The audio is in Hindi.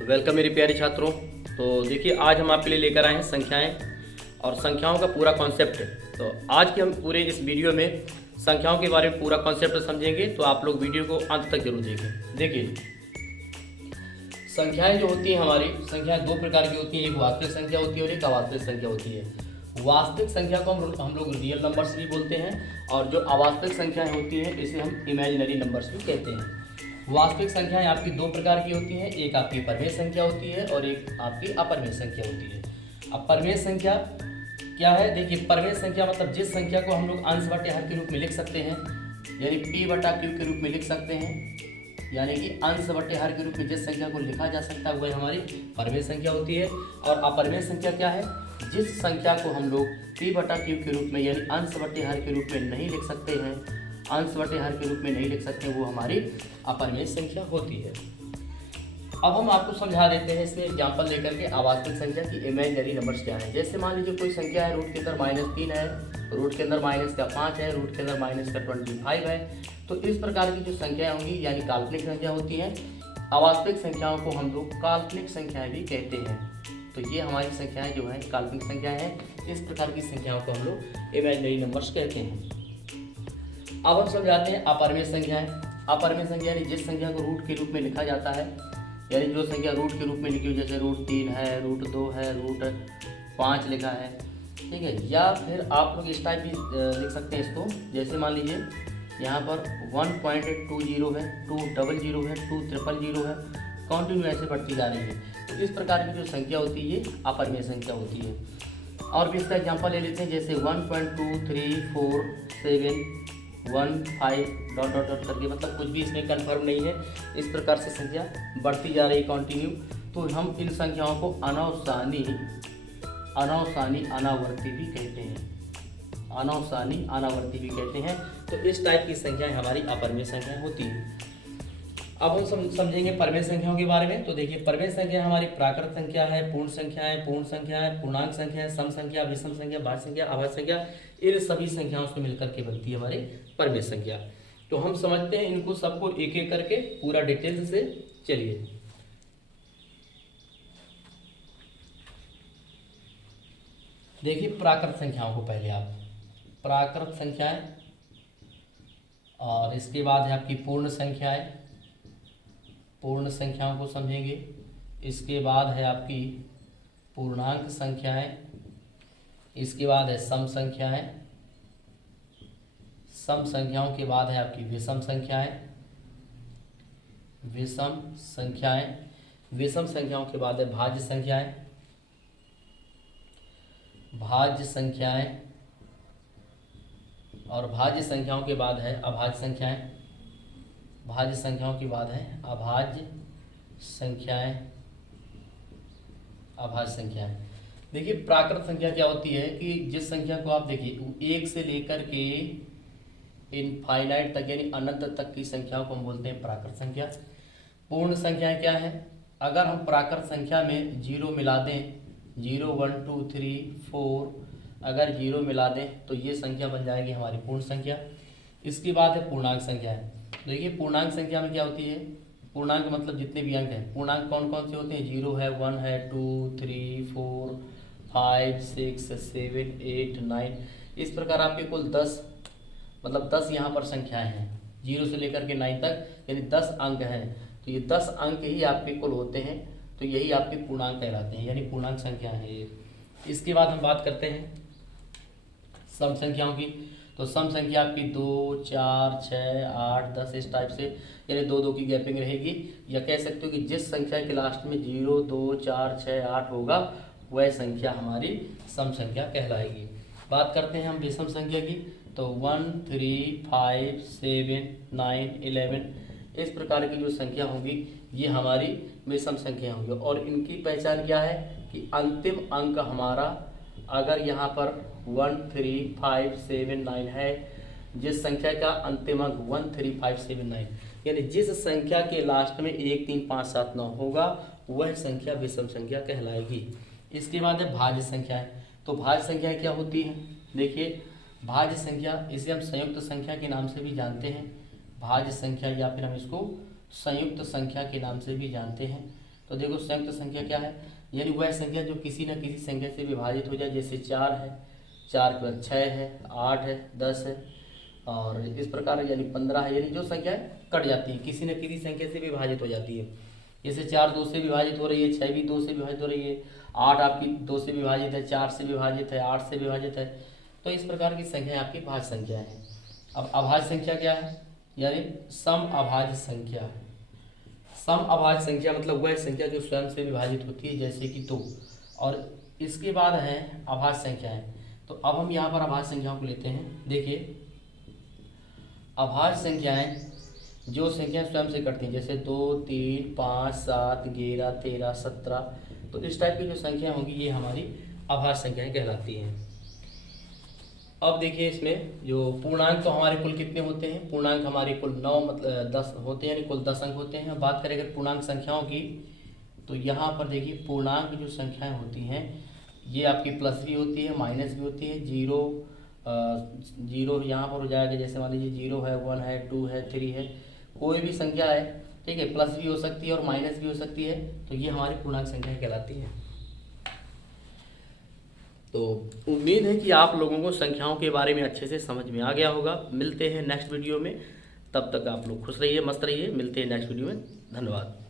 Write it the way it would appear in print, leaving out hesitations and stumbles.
वेलकम मेरे प्यारे छात्रों। तो देखिए, आज हम आपके लिए लेकर आए हैं संख्याएं और संख्याओं का पूरा कॉन्सेप्ट। तो आज के हम पूरे इस वीडियो में संख्याओं के बारे में पूरा कॉन्सेप्ट समझेंगे, तो आप लोग वीडियो को अंत तक जरूर देखें। देखिए, संख्याएं जो होती हैं हमारी, संख्याएं दो प्रकार की होती हैं, एक वास्तविक संख्या होती है और एक अवास्तविक संख्या होती है। वास्तविक संख्या को हम लोग रियल नंबर्स भी बोलते हैं, और जो अवास्तविक संख्याएं होती हैं इसे हम इमेजिनरी नंबर्स भी कहते हैं। वास्तविक संख्याएं आपकी दो प्रकार की होती हैं, एक आपकी परमेय संख्या होती है और एक आपकी अपरमेय संख्या होती है। अब परमेय संख्या क्या है? देखिए, परमेय संख्या मतलब जिस संख्या को हम लोग अंश बटे हर के रूप में लिख सकते हैं, यानी p बटा q के रूप में लिख सकते हैं, यानी कि अंश बटे हर के रूप में जिस संख्या को लिखा जा सकता है वह हमारी परमेय संख्या होती है। और अपरमेय संख्या क्या है? जिस संख्या को हम लोग p बटा q के रूप में यानी अंश बटे हर के रूप में नहीं लिख सकते हैं, अंश बटे हर के रूप में नहीं लिख सकते, वो हमारी अपरमेय संख्या होती है। अब हम आपको समझा देते हैं इसमें एग्जाम्पल लेकर के अवास्तविक संख्या की इमेजिनरी नंबर्स क्या है। जैसे मान लीजिए कोई संख्या है, रूट के अंदर -3 है, रूट के अंदर -5 है, रूट के अंदर -25 है। तो इस प्रकार की जो संख्याएं होंगी यानी काल्पनिक संख्या होती हैं। अवास्तविक संख्याओं को हम लोग काल्पनिक संख्याएं भी कहते हैं। तो ये हमारी संख्याएं जो हैं काल्पनिक संख्याएं हैं। इस प्रकार की संख्याओं को हम लोग इमेजिनरी नंबर्स कहते हैं। अब हम समझाते हैं अपरमेय संख्याएं। अपरमेय संख्या यानी जिस संख्या को रूट के रूप में लिखा जाता है, यानी जो संख्या रूट के रूप में लिखी हुई, जैसे रूट 3 है, रूट 2 है, रूट 5 लिखा है, ठीक है। या फिर आप लोग इस टाइप भी लिख सकते हैं इसको। जैसे मान लीजिए यहाँ पर 1.20 है, 200 है, 200 है, कंटिन्यू ऐसे बढ़ती जा रही है। तो इस प्रकार की जो संख्या होती है ये अपरमेय संख्या होती है। और भी इसका एग्जाम्पल ले लेते हैं, जैसे 1.23471 करके, मतलब कुछ भी इसमें कन्फर्म नहीं है, इस प्रकार से संख्या बढ़ती जा रही है कंटिन्यू। तो हम इन संख्याओं को अनवसानी अनावर्ती भी कहते हैं, अनवसानी अनावर्ती भी कहते हैं। तो इस टाइप की संख्याएं हमारी अपरमेय संख्याएं होती हैं। अब हम समझेंगे परमेय संख्याओं के बारे में। तो देखिए, परमेय संख्या हमारी प्राकृत संख्या है, पूर्ण संख्या है, पूर्णांक संख्या है, सम संख्या, विषम संख्या, भाज्य संख्या, अभाज्य संख्या, इन सभी संख्याओं से मिलकर के बनती है हमारी परमेय संख्या। तो हम समझते हैं इनको सबको एक एक करके पूरा डिटेल से। चलिए, देखिए प्राकृत संख्याओं को पहले आप प्राकृत संख्याएं, और इसके बाद है आपकी पूर्ण संख्याएं, पूर्ण संख्याओं को समझेंगे। इसके बाद है आपकी पूर्णांक संख्याएं, इसके बाद है सम संख्याएं, सम संख्याओं के बाद है आपकी विषम संख्याएं, विषम संख्याएं, विषम संख्याओं के बाद है भाज्य संख्याएं, भाज्य संख्याएं, और भाज्य संख्याओं के बाद है अभाज्य संख्याएं, भाज्य संख्याओं के बाद है अभाज्य संख्याएं, अभाज्य संख्याएं। देखिए, प्राकृत संख्या क्या होती है कि जिस संख्या को आप देखिए 1 से लेकर के इनफाइनाइट तक यानी अनंत तक की संख्याओं को हम बोलते हैं प्राकृत संख्या। पूर्ण संख्याएं क्या है? अगर हम प्राकृत संख्या में 0 मिला दें, 0 1 2 3 4, अगर 0 मिला दें तो ये संख्या बन जाएगी हमारी पूर्ण संख्या। इसके बाद है पूर्णांक संख्याएं। देखिए, पूर्णांक संख्या में क्या होती है? पूर्णांक मतलब जितने भी अंक हैं। पूर्णांक कौन कौन से होते हैं? 0 है, 1 है, 2 3 4 5 6 7 8 9। इस प्रकार आपके कुल 10, मतलब 10 यहाँ पर संख्याएं हैं, 0 से लेकर के 9 तक, यानी 10 अंक हैं। तो ये 10 अंक ही आपके कुल होते हैं, तो यही आपके पूर्णांक कहलाते हैं, यानी पूर्णांक संख्या है ये। इसके बाद हम बात करते हैं सम संख्याओं की। तो सम संख्या आपकी 2 4 6 8 10 इस टाइप से, यानी 2 2 की गैपिंग रहेगी। या कह सकते हो कि जिस संख्या के लास्ट में 0 2 4 6 8 होगा वह संख्या हमारी सम संख्या कहलाएगी। बात करते हैं हम विषम संख्या की। तो 1 3 5 7 9 11 इस प्रकार की जो संख्या होंगी ये हमारी विषम संख्या होंगी। और इनकी पहचान क्या है कि अंतिम अंक हमारा अगर यहाँ पर 1 3 5 7 9 है, जिस संख्या का अंतिम अंक 1 3 5 7 9, यानी जिस संख्या के लास्ट में 1 3 5 7 9 होगा वह संख्या विषम संख्या कहलाएगी। इसके बाद है भाज्य संख्याएं। तो भाज्य संख्याएं क्या होती हैं? देखिए, भाज्य संख्या इसे हम संयुक्त संख्या के नाम से भी जानते हैं, भाज्य संख्या, या फिर हम इसको संयुक्त संख्या के नाम से भी जानते हैं। तो देखो संयुक्त संख्या क्या है, यानी वह संख्या जो किसी न किसी संख्या से विभाजित हो जाए, जैसे 4 है, 4 के बाद 6 है, 8 है, 10 है और इस प्रकार, यानी 15 है, यानी जो संख्याएं कट जाती हैं किसी न किसी संख्या से विभाजित हो जाती है। जैसे 4 2 से विभाजित हो रही है, 6 भी 2 से विभाजित हो रही है, 8 आपकी 2 से विभाजित है, 4 से विभाजित है, 8 से विभाजित है। तो इस प्रकार की संख्याएं आपकी भाज्य संख्या है। अब अभाज्य संख्या क्या है, यानी सम अभाज्य संख्या। सम अभाज्य संख्या मतलब वह संख्या जो स्वयं से विभाजित होती है, जैसे कि 2। और इसके बाद है अभाज्य संख्याएं। तो अब हम यहाँ पर अभाज्य संख्याओं को लेते हैं। देखिए अभाज्य संख्याएं जो संख्याएं स्वयं से कटती हैं, जैसे 2 3 5 7 11 13 17, तो इस टाइप की जो संख्या होंगी ये हमारी अभाज्य संख्याएं कहलाती हैं। अब देखिए इसमें जो पूर्णांक तो हमारे कुल कितने होते हैं, पूर्णांक हमारे कुल 9 मतलब 10 होते हैं, यानी कुल 10 अंक होते हैं। अब बात करें अगर पूर्णांक संख्याओं की, तो यहाँ पर देखिए पूर्णांक जो संख्याएं होती हैं ये आपकी प्लस भी होती है, माइनस भी होती है। जीरो यहाँ पर हो जाएगा, जैसे मान लीजिए 0 है, 1 है, 2 है, 3 है, कोई भी संख्या है, ठीक है, प्लस भी हो सकती है और माइनस भी हो सकती है। तो ये हमारी पूर्णांक संख्याएं कहलाती हैं। तो उम्मीद है कि आप लोगों को संख्याओं के बारे में अच्छे से समझ में आ गया होगा। मिलते हैं नेक्स्ट वीडियो में, तब तक आप लोग खुश रहिए, मस्त रहिए। मिलते हैं नेक्स्ट वीडियो में। धन्यवाद।